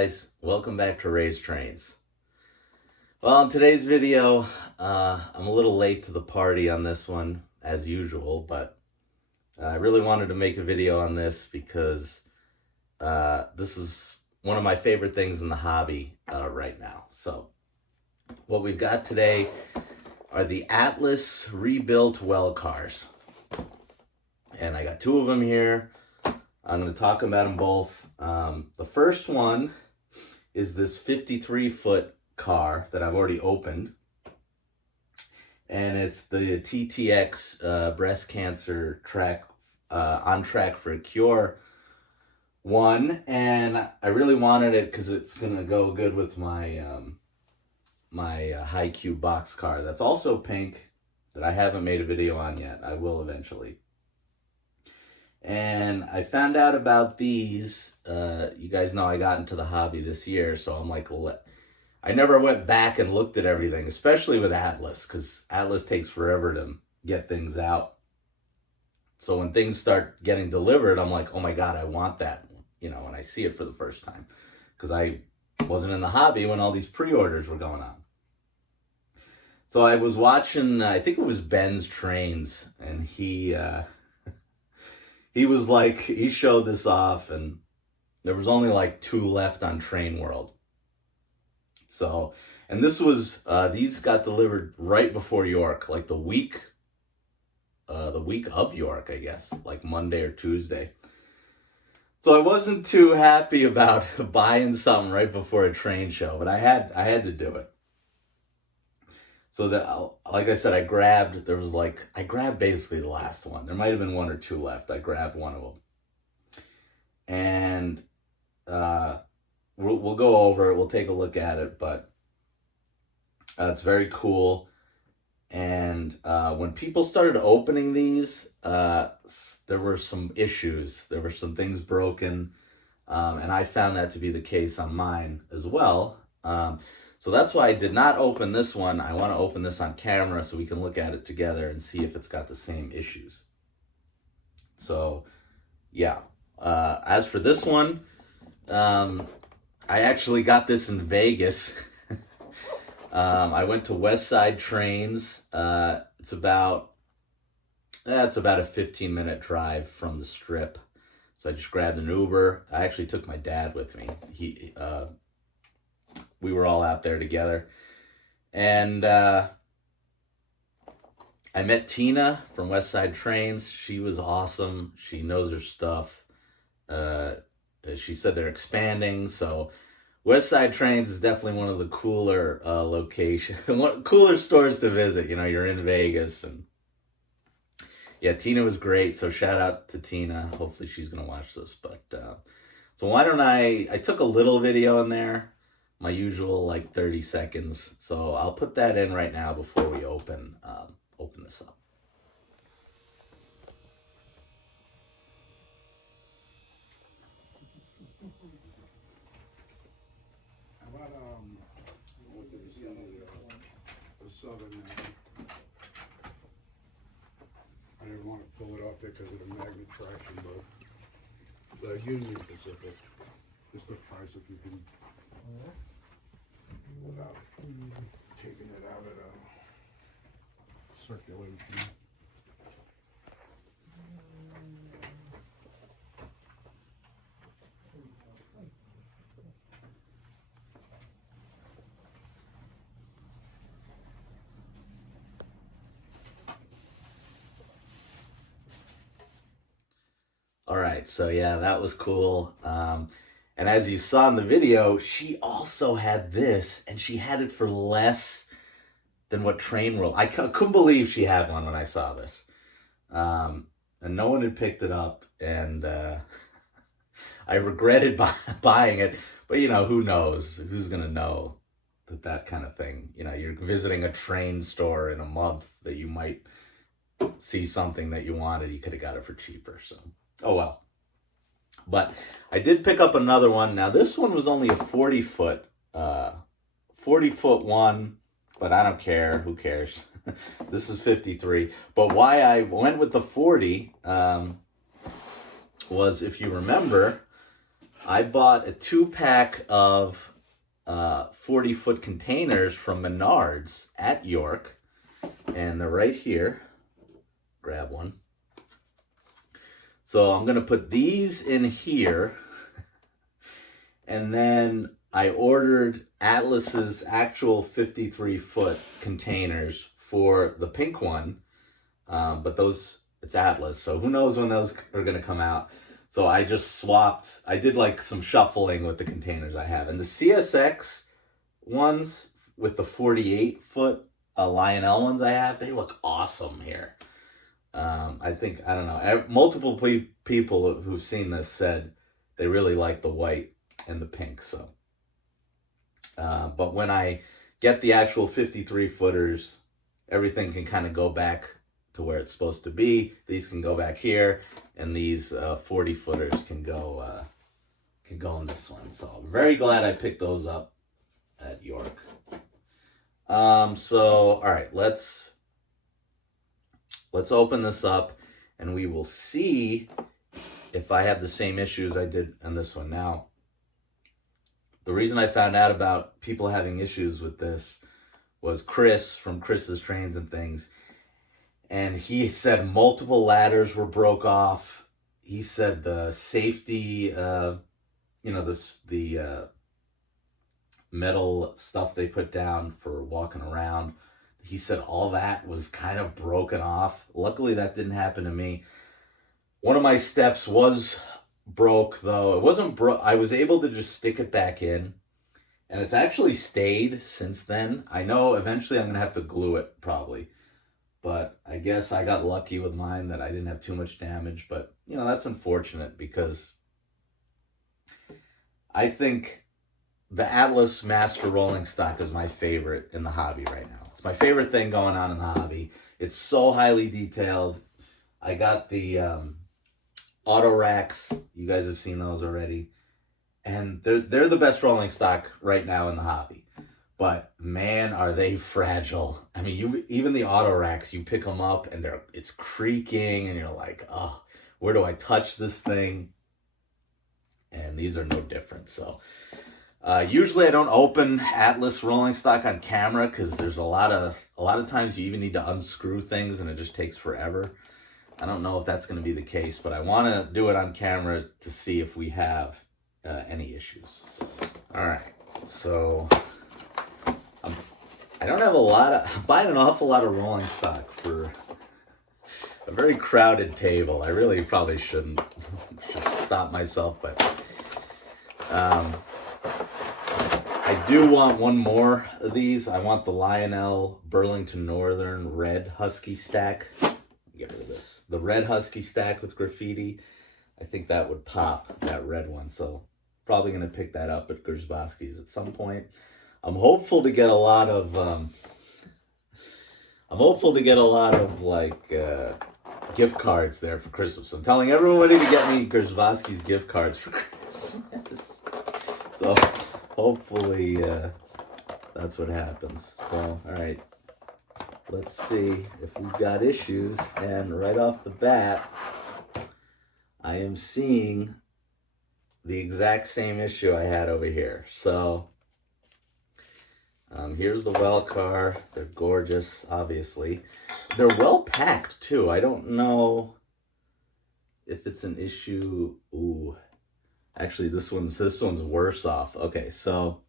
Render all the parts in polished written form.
guys, welcome back to Raised Trains. Well, in today's video, I'm a little late to the party on this one, as usual, but I really wanted to make a video on this because this is one of my favorite things in the hobby right now. So, what we've got today are the Atlas rebuilt well cars. And I got two of them here. I'm going to talk about them both. The first one is this 53-foot car that I've already opened. And it's the TTX breast cancer track, on track for a cure one. And I really wanted it because it's going to go good with my my high cube box car. That's also pink that I haven't made a video on yet. I will eventually. And I found out about these, you guys know I got into the hobby this year, so I'm like, I never went back and looked at everything, especially with Atlas, because Atlas takes forever to get things out. So when things start getting delivered, I'm like, oh my God, I want that, when I see it for the first time, because I wasn't in the hobby when all these pre-orders were going on. So I was watching, I think it was Ben's Trains, and he was like, he showed this off, and there was only like 2 left on Train World. So, and this was, these got delivered right before York, like the week of York, I guess, like Monday or Tuesday. So I wasn't too happy about buying something right before a train show, but I had to do it. So that, like I said, I grabbed basically the last one. There might have been 1 or 2 left. I grabbed one of them. And we'll go over it. We'll take a look at it, but it's very cool. And when people started opening these, there were some issues. There were some things broken. And I found that to be the case on mine as well. So that's why I did not open this one. I want to open this on camera so we can look at it together and see if it's got the same issues. So, yeah. As for this one, I actually got this in Vegas. I went to Westside Trains. It's about a 15-minute drive from the Strip. So I just grabbed an Uber. I actually took my dad with me. We were all out there together. And I met Tina from Westside Trains. She was awesome. She knows her stuff. She said they're expanding. So Westside Trains is definitely one of the cooler cooler stores to visit. You're in Vegas. And yeah, Tina was great. So shout out to Tina. Hopefully she's going to watch this. But so why don't I took a little video in there. My usual 30 seconds. So I'll put that in right now before we open this up. How about what they say, the Southern? I didn't want to pull it off there because of the magnet traction, but the Union Pacific. Just the price if you can. Without taking it out of the circulation. All right, so yeah, that was cool. And as you saw in the video, she also had this, and she had it for less than what Train World. I couldn't believe she had one when I saw this. And no one had picked it up, and I regretted buying it. But, who knows? Who's going to know that kind of thing? You're visiting a train store in a month that you might see something that you wanted. You could have got it for cheaper, so, oh well. But I did pick up another one. Now, this one was only a 40-foot one, but I don't care. Who cares? This is 53. But why I went with the 40 was, if you remember, I bought a 2-pack of 40-foot containers from Menards at York, and they're right here. Grab one. So I'm gonna put these in here, and then I ordered Atlas's actual 53-foot containers for the pink one, but it's Atlas, so who knows when those are gonna come out. So I just swapped, I did like some shuffling with the containers I have. And the CSX ones with the 48-foot Lionel ones I have, they look awesome here. I don't know, multiple people who've seen this said they really like the white and the pink, so. But when I get the actual 53-footers, everything can kind of go back to where it's supposed to be. These can go back here, and these 40-footers can go in this one. So I'm very glad I picked those up at York. So all right, let's open this up, and we will see if I have the same issues I did on this one. Now, the reason I found out about people having issues with this was Chris from Chris's Trains and Things. And he said multiple ladders were broke off. He said the safety, the metal stuff they put down for walking around, he said all that was kind of broken off. Luckily, that didn't happen to me. One of my steps was broke, though. It wasn't broke. I was able to just stick it back in, and it's actually stayed since then. I know eventually I'm going to have to glue it, probably. But I guess I got lucky with mine that I didn't have too much damage. But, that's unfortunate because I think the Atlas Master Rolling Stock is my favorite in the hobby right now. It's my favorite thing going on in the hobby. It's so highly detailed. I got the auto racks. You guys have seen those already. And they're the best rolling stock right now in the hobby. But man, are they fragile. I mean, even the auto racks, you pick them up and it's creaking and you're like, oh, where do I touch this thing? And these are no different. So usually I don't open Atlas rolling stock on camera because there's a lot of times you even need to unscrew things and it just takes forever. I don't know if that's going to be the case, but I want to do it on camera to see if we have any issues. All right, so I don't have I'm buying an awful lot of rolling stock for a very crowded table. I really probably should stop myself, but I do want one more of these. I want the Lionel Burlington Northern Red Husky stack. Get rid of this. The Red Husky stack with graffiti. I think that would pop, that red one. So probably going to pick that up at Gersbowski's at some point. I'm hopeful to get a lot of gift cards there for Christmas. I'm telling everybody to get me Gersbowski's gift cards for Christmas. So hopefully that's what happens. So, all right. Let's see if we've got issues. And right off the bat, I am seeing the exact same issue I had over here. So here's the well car. They're gorgeous, obviously. They're well packed too. I don't know if it's an issue. Ooh, actually, this one's worse off. Okay, so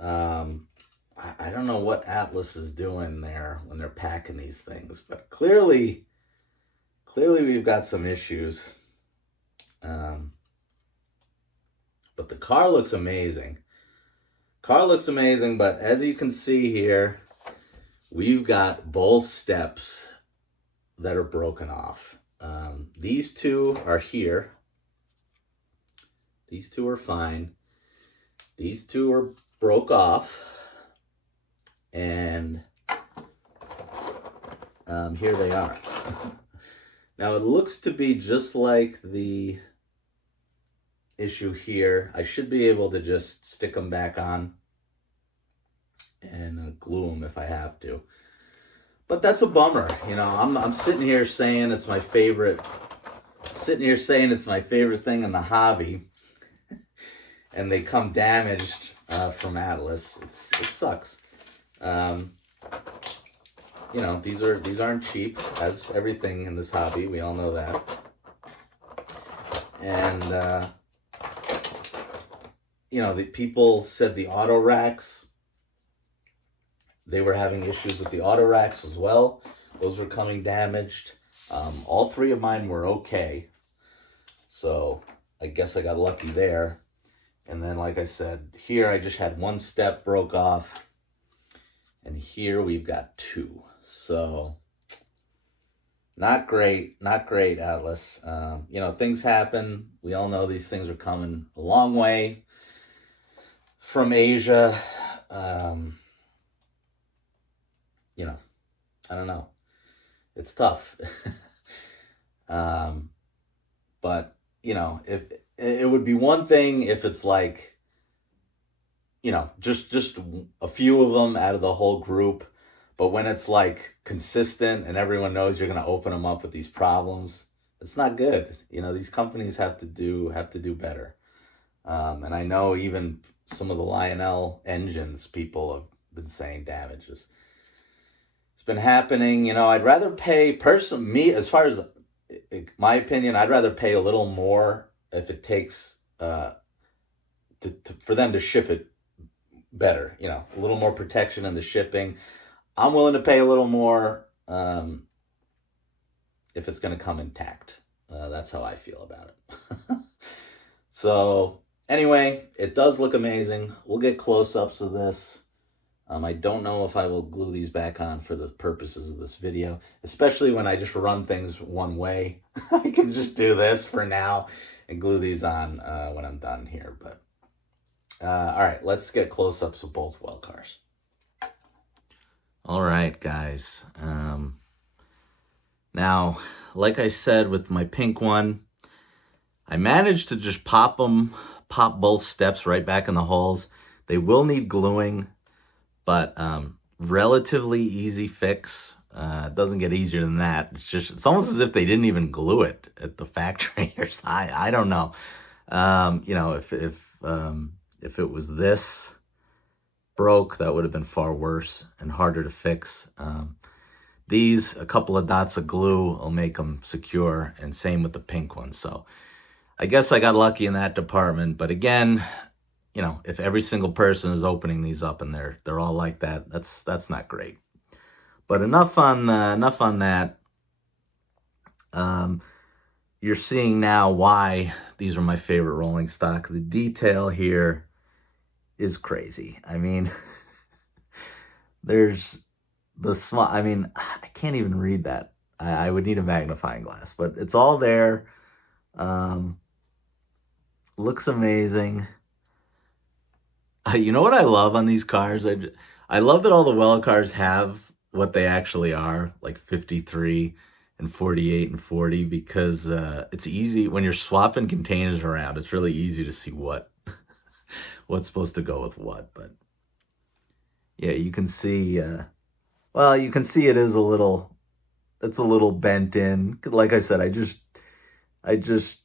I don't know what Atlas is doing there when they're packing these things, but clearly we've got some issues. But the car looks amazing. But as you can see here, we've got both steps that are broken off. These two are here. These two are fine. These two are broke off. And here they are. Now it looks to be just like the issue here. I should be able to just stick them back on and glue them if I have to. But that's a bummer. I'm sitting here saying it's my favorite sitting here saying it's my favorite thing in the hobby, and they come damaged from Atlas. It sucks. You know, these aren't cheap, as everything in this hobby. We all know that. And you know, the people said the auto racks, they were having issues with the auto racks as well. Those were coming damaged. All three of mine were okay. So I guess I got lucky there. And then, like I said, here I just had one step broke off. And here we've got two. So not great, Atlas. You know, things happen. We all know these things are coming a long way from Asia. You know, I don't know. It's tough. But, you know, if it would be one thing if it's like, you know, just a few of them out of the whole group. But when it's like consistent and everyone knows you're going to open them up with these problems, it's not good. You know, these companies have to do better. And I know even some of the Lionel engines, people have been saying damages. It's been happening. You know, I'd rather pay as far as my opinion, I'd rather pay a little more if it takes for them to ship it better. You know, a little more protection in the shipping. I'm willing to pay a little more if it's going to come intact. That's how I feel about it. So anyway, it does look amazing. We'll get close-ups of this. I don't know if I will glue these back on for the purposes of this video, especially when I just run things one way. I can just do this for now and glue these on when I'm done here. But all right, let's get close-ups of both well cars. All right, guys. Now, like I said with my pink one, I managed to just pop both steps right back in the holes. They will need gluing, but relatively easy fix. It doesn't get easier than that. It's almost as if they didn't even glue it at the factory or something. I don't know. You know, if it was this broke, that would have been far worse and harder to fix. These, a couple of dots of glue will make them secure, and same with the pink one. So I guess I got lucky in that department. But again, you know, if every single person is opening these up and they're all like that, that's not great. But enough on that. You're seeing now why these are my favorite rolling stock. The detail here is crazy. I mean, there's the small. I mean, I can't even read that. I would need a magnifying glass, but it's all there. Looks amazing. You know what I love on these cars? I love that all the Well cars have what they actually are, like 53 and 48 and 40, because it's easy when you're swapping containers around. It's really easy to see what's supposed to go with what. But yeah, you can see. Well, you can see it's a little bent in. Like I said, I just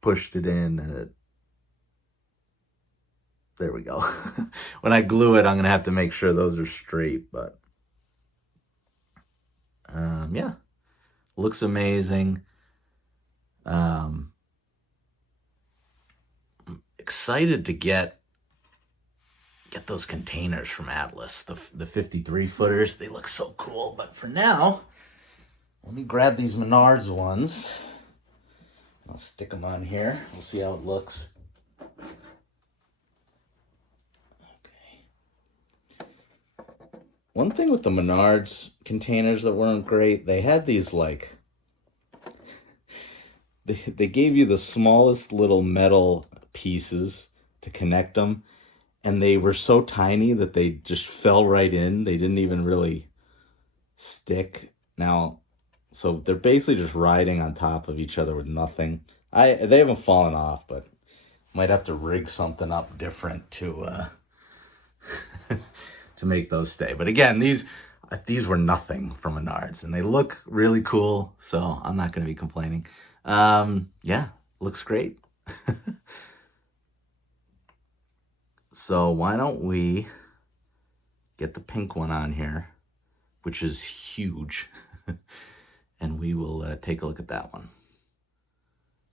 pushed it in, and there we go. When I glue it, I'm gonna have to make sure those are straight. But yeah, looks amazing. Excited to get those containers from Atlas, the 53 footers. They look so cool. But for now, let me grab these Menards ones. I'll stick them on here. We'll see how it looks. Okay. One thing with the Menards containers that weren't great, they had these like, they gave you the smallest little metal pieces to connect them, and they were so tiny that they just fell right in. They didn't even really stick. Now, so they're basically just riding on top of each other with nothing. They haven't fallen off, but might have to rig something up different to to make those stay. But again, these, These were nothing from Menards, and they look really cool, so I'm not going to be complaining. Yeah, looks great. So why don't we get the pink one on here, which is huge, and we will take a look at that one.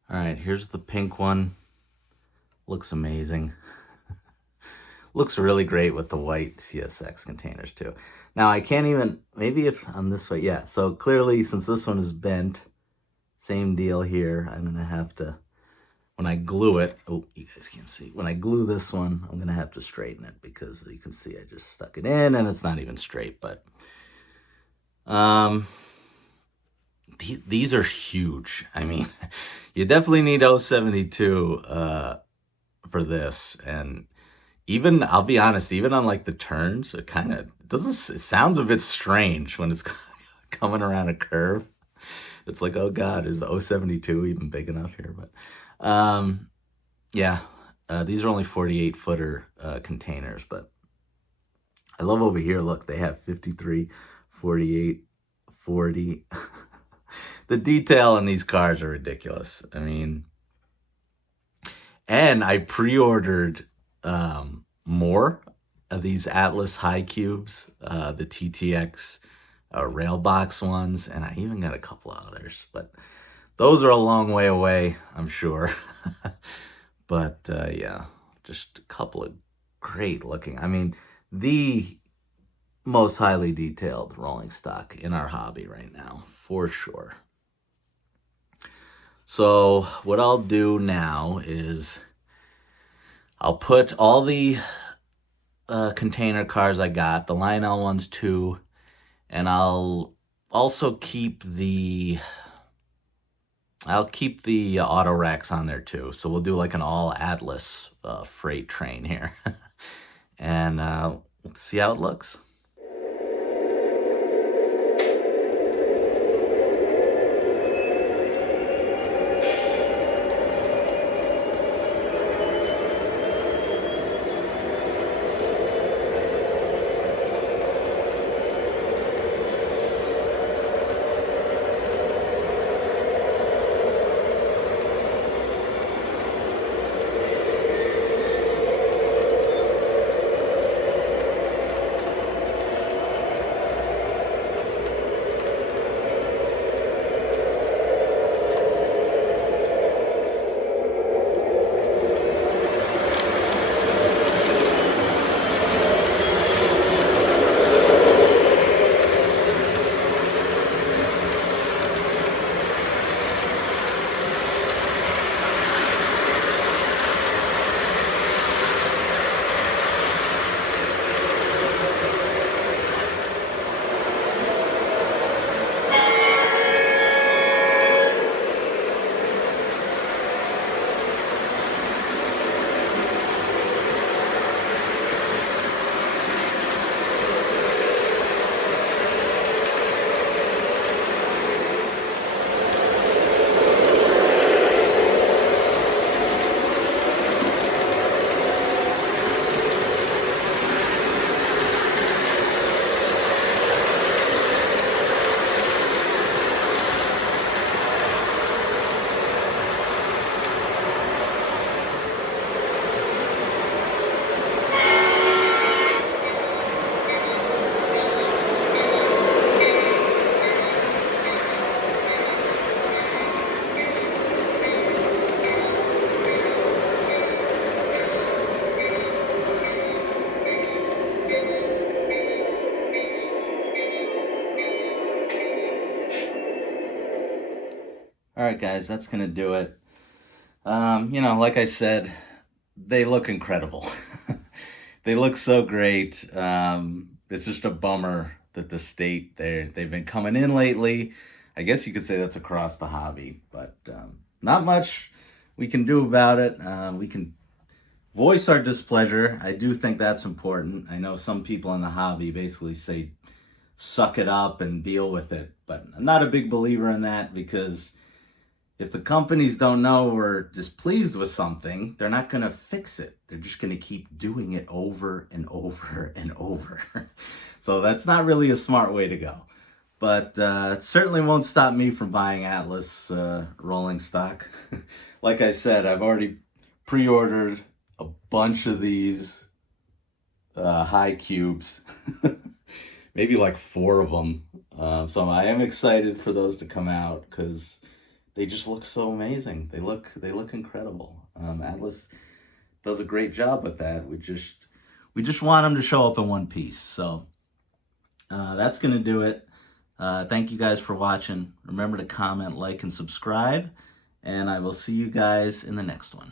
All right, here's the pink one. Looks amazing. Looks really great with the white CSX containers too. Now I can't even, maybe if on this way, yeah. So clearly, since this one is bent, same deal here. I'm gonna have to, when I glue it, oh, you guys can't see. When I glue this one, I'm gonna have to straighten it because you can see I just stuck it in and it's not even straight, but these are huge. I mean, you definitely need 072 for this. And even, I'll be honest, even on like the turns, it kind of doesn't, it sounds a bit strange when it's coming around a curve. It's like, oh God, is the 072 even big enough here? But yeah, these are only 48 footer containers, but I love over here. Look, they have 53, 48, 40. The detail on these cars are ridiculous. I mean, and I pre-ordered more of these Atlas High Cubes, the TTX Railbox ones, and I even got a couple of others, but those are a long way away, I'm sure. But yeah, just a couple of great looking. I mean, the most highly detailed rolling stock in our hobby right now, for sure. So what I'll do now is I'll put all the container cars I got, the Lionel ones too, and I'll also keep the auto racks on there too. So we'll do like an all Atlas freight train here. And let's see how it looks. All right, guys, that's going to do it. You know, like I said, they look incredible. They look so great. It's just a bummer that the state they've been coming in lately. I guess you could say that's across the hobby, but not much we can do about it. We can voice our displeasure. I do think that's important. I know some people in the hobby basically say, suck it up and deal with it, but I'm not a big believer in that because if the companies don't know we're displeased with something, they're not going to fix it. They're just going to keep doing it over and over and over. So that's not really a smart way to go. But it certainly won't stop me from buying Atlas rolling stock. Like I said, I've already pre-ordered a bunch of these high cubes. Maybe like 4 of them. So I am excited for those to come out because they just look so amazing. They look incredible. Atlas does a great job with that. We just want them to show up in one piece. So that's gonna do it. Thank you guys for watching. Remember to comment, like, and subscribe, and I will see you guys in the next one.